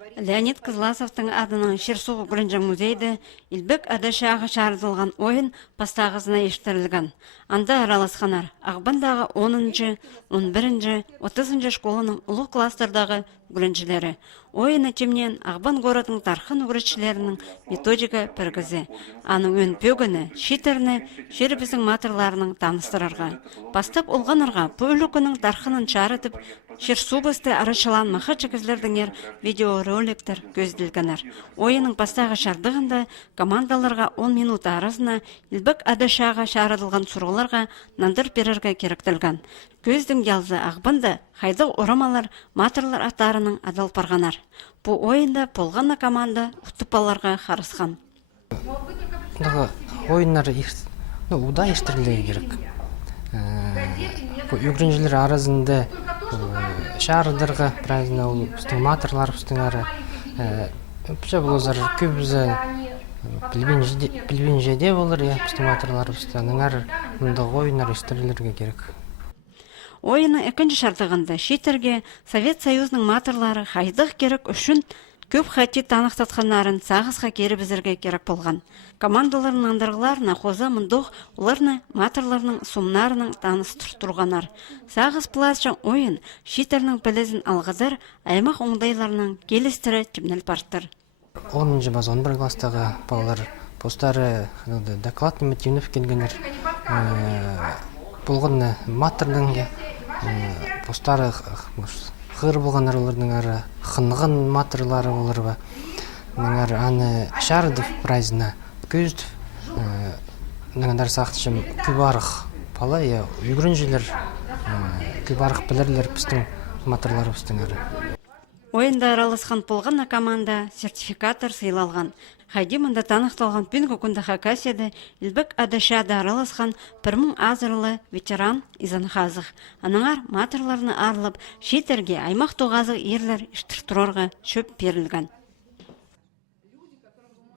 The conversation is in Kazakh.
Леонид Кызласовтың адының Шерсуғы Гүрінжің музейді Илбек Адашағы шарызылған ойын пастағызына ештірілген. Анда араласқанар Ағбандағы 10-шы, 11-шы, 30-шы школының ұлы кластердағы гүрінжілері. Ойын әчемнен Ағбан городың тархын үгіретшілерінің методика піргізі. Аның өн пөгіні, шитеріні, шербіздің матырларының таныстырарға. Бастап олғанырға пөлікінің тархынын шарытып, Шерсубысты арашылан маха чекізлердіңер видеороликтер көзделгенер. Ойының пастағы шардығында командаларға 10 минут арасына Илбек Адашаға шарыдылған сұрғыларға нандыр берерге керектілген. Көздің ялзы Ағбанда қайды орамалар матырлар аттарының адал парғанар. Бұ ойында полғанна команда ұттыпаларға қарысқан. Ойындар ұда ештірілігі керек. Үгірінжілер арасында шарыдырға біразына ол біздің матырлар біздің әрі бүзі болызар көбізі білбен жеде болыр, біздің матырлар біздің әрі мұнда ойындар ештірілерге керек. Ойыны екінші шартығында шетерге Совет Союзның матырлары қайдық керек үшін көп хатти танықтатқанларын сағызға кері бізірге керек болған. Командаларын андырғыларына қоза мұндық оларны матырларының сумнарының таныстыр тұрғанар. Сағыз пласчан ойын шетерінің білізін алғызыр, аймақ оңдайларының келістірі тімнел парттыр. 10-шы баз 11 кластағы балалар постары доклад неметивнев келгенер болғанны матырдың постары ғыр болғанар олардың әрі қынған матырлары олар ба. Нәңір аны шардып прайзына көздіп, нәңір сақтышым күбарық пала, үгірінжілер күбарық білерлер пістің матырлары пістің әрі. Ойында араласқан болғанна команда сертификатор сыйлалған. Хайдимында танықталған пүнгі күнді хакасияды Илбек Адашада араласқан 1000 азырлы ветеран Изанхазық. Анаңар матырларыны арылып, шетерге аймақ тоғазы ерлер іштіртұрорға шөп берілген.